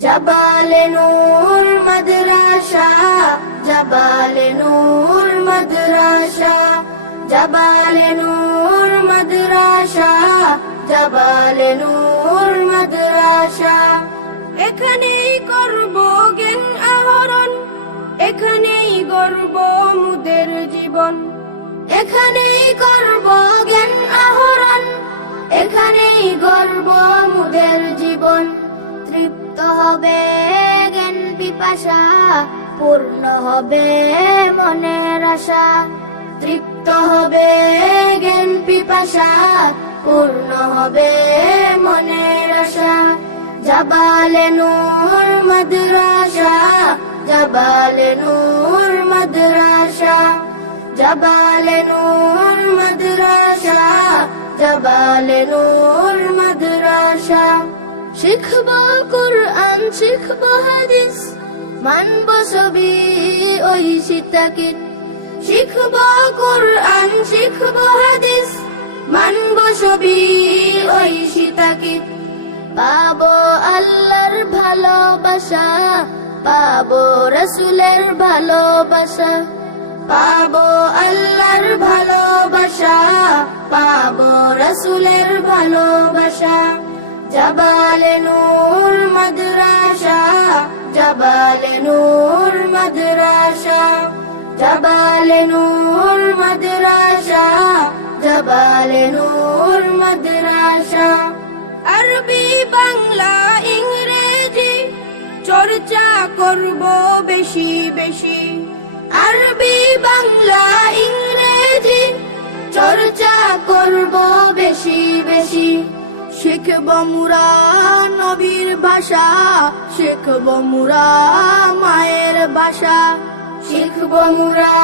জাবালে নূর মাদ্রাসা, জাবালে নূর মাদ্রাসা, জাবালে নূর মাদ্রাসা, জাবালে নূর মাদ্রাসা। এখানেই করব জ্ঞান আহরণ, এখানেই গড়ব মুদের জীবন। এখানেই করব জ্ঞান আহরণ, এখানেই গড়ব মুদের জীবন। তৃপ্ত হবে জ্ঞান পিপাসা, পূর্ণ হবে মনের আশা। তৃপ্ত হবে জ্ঞান পিপাসা, পূর্ণ হবে মনের আশা। জাবালে নূর মাদ্রাসা, জাবালে নূর মাদ্রাসা, জাবালে নূর মাদ্রাসা, জাবালে নূর মাদ্রাসা। শিখব কুরআন, শিখব হাদিস, মানব সবই ঐশী তাকিদ। শিখব কুরআন, শিখব হাদিস, মানব সবই ঐশী তাকিদ। পাবো আল্লাহর ভালোবাসা, পাবো রাসূলের ভালোবাসা। পাবো আল্লাহর ভালোবাসা, পাবো রাসূলের ভালোবাসা। জাবালে নূর মাদ্রাসা, জাবালে নূর মাদ্রাসা, জাবালে নূর মাদ্রাসা, জাবালে নূর মাদ্রাসা। আরবি বাংলা ইংরেজি চর্চা করব বেশি বেশি। আরবি বাংলা ইংরেজি চর্চা করব বেশি বেশি। শিখব মুরা নবীর ভাষা, শিখব মুরা মায়ের ভাষা। শিখব মুরা